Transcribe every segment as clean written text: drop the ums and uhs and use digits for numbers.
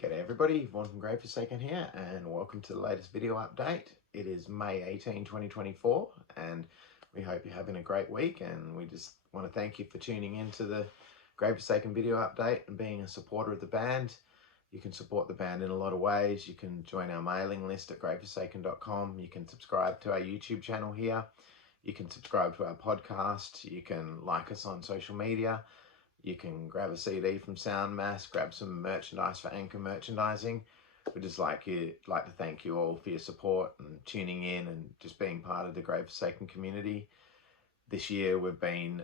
G'day everybody, Vaughan from Grave Forsaken here, and welcome to the latest video update. It is May 18, 2024, and we hope you're having a great week, and we just want to thank you for tuning into the Grave Forsaken video update and being a supporter of the band. You can support the band in a lot of ways. You can join our mailing list at graveforsaken.com. You can subscribe to our YouTube channel here. You can subscribe to our podcast. You can like us on social media. You can grab a CD from Soundmass, grab some merchandise for Anchor Merchandising. We'd just like to thank you all for your support and tuning in and just being part of the Grave Forsaken community. This year we've been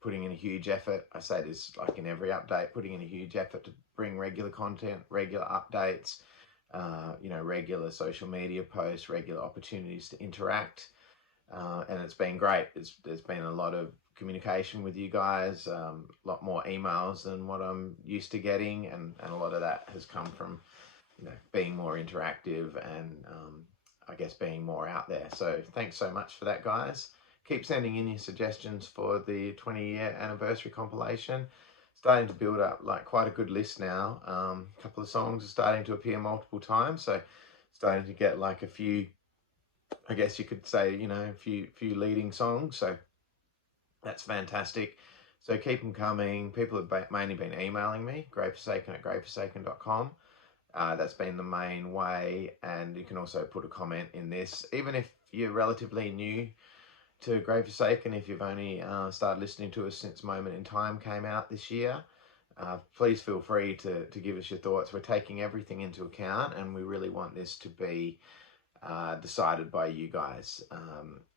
putting in a huge effort. I say this like in every update, putting in a huge effort to bring regular content, regular updates, regular social media posts, regular opportunities to interact. And it's been great. There's been a lot of communication with you guys, a lot more emails than what I'm used to getting, and a lot of that has come from being more interactive and I guess being more out there. So thanks so much for that, guys. Keep sending in your suggestions for the 20-year anniversary compilation. Starting to build up like quite a good list now. A couple of songs are starting to appear multiple times, so starting to get like a few, I guess you could say, a few leading songs. So that's fantastic. So keep them coming. People have mainly been emailing me, graveforsaken@graveforsaken.com. That's been the main way. And you can also put a comment in this. Even if you're relatively new to Grave Forsaken, if you've only started listening to us since Moment in Time came out this year, please feel free to give us your thoughts. We're taking everything into account, and we really want this to be decided by you guys.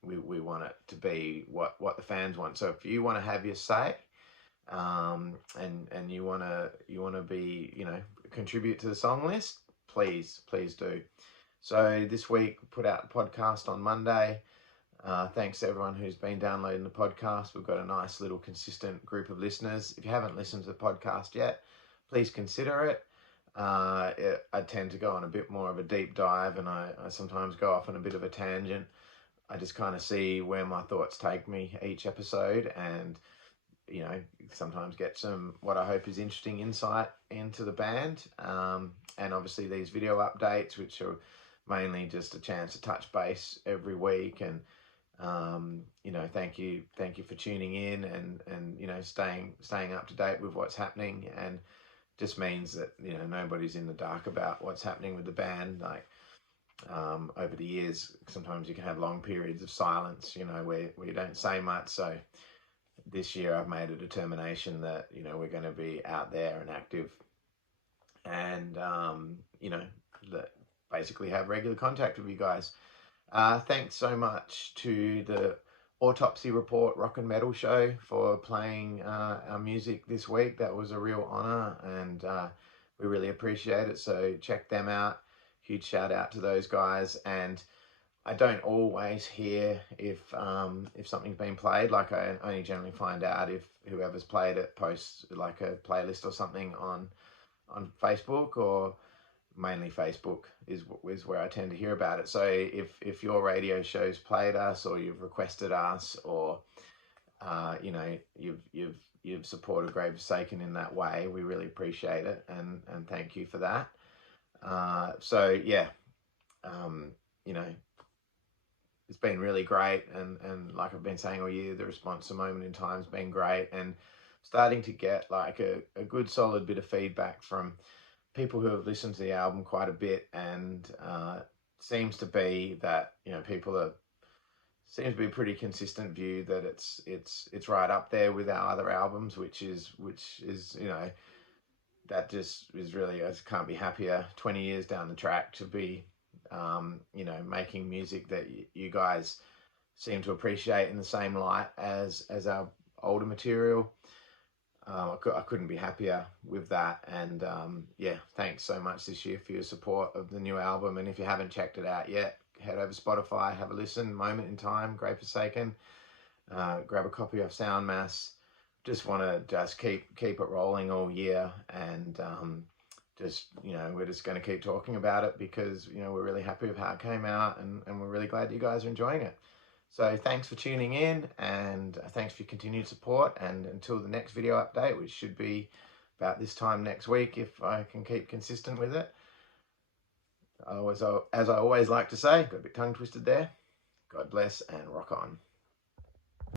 We want it to be what the fans want. So if you want to have your say, and you want to be contribute to the song list, please do. So this week we put out the podcast on Monday. Thanks to everyone who's been downloading the podcast. We've got a nice little consistent group of listeners. If you haven't listened to the podcast yet, please consider it. I tend to go on a bit more of a deep dive, and I sometimes go off on a bit of a tangent. I just kind of see where my thoughts take me each episode, and sometimes get some what I hope is interesting insight into the band. And obviously these video updates, which are mainly just a chance to touch base every week, and thank you for tuning in and staying up to date with what's happening. And just means that nobody's in the dark about what's happening with the band. Like over the years, sometimes you can have long periods of silence, where you don't say much. So this year I've made a determination that we're going to be out there and active, and that basically have regular contact with you guys. Thanks so much to the Autopsy Report Rock and Metal Show for playing our music this week. That was a real honor, and we really appreciate it. So check them out. Huge shout out to those guys. And I don't always hear if something's been played. Like, I only generally find out if whoever's played it posts like a playlist or something on Facebook, or mainly Facebook is where I tend to hear about it. So if your radio show's played us, or you've requested us, or you've supported Grave Forsaken in that way, we really appreciate it, and thank you for that. It's been really great, and like I've been saying all year, the response to Moment in Time has been great, and starting to get like a good solid bit of feedback from people who have listened to the album quite a bit, and seems to be that seems to be a pretty consistent view that it's right up there with our other albums, which is that just is really, I just can't be happier 20 years down the track to be making music that you guys seem to appreciate in the same light as our older material. I couldn't be happier with that. And thanks so much this year for your support of the new album. And if you haven't checked it out yet, head over to Spotify, have a listen. Moment in Time, Grave Forsaken. Grab a copy of Soundmass. Just want to keep it rolling all year, and we're just going to keep talking about it, because we're really happy with how it came out, and we're really glad you guys are enjoying it. So thanks for tuning in, and thanks for your continued support. And until the next video update, which should be about this time next week if I can keep consistent with it. As I always like to say, got a bit tongue twisted there. God bless and rock on.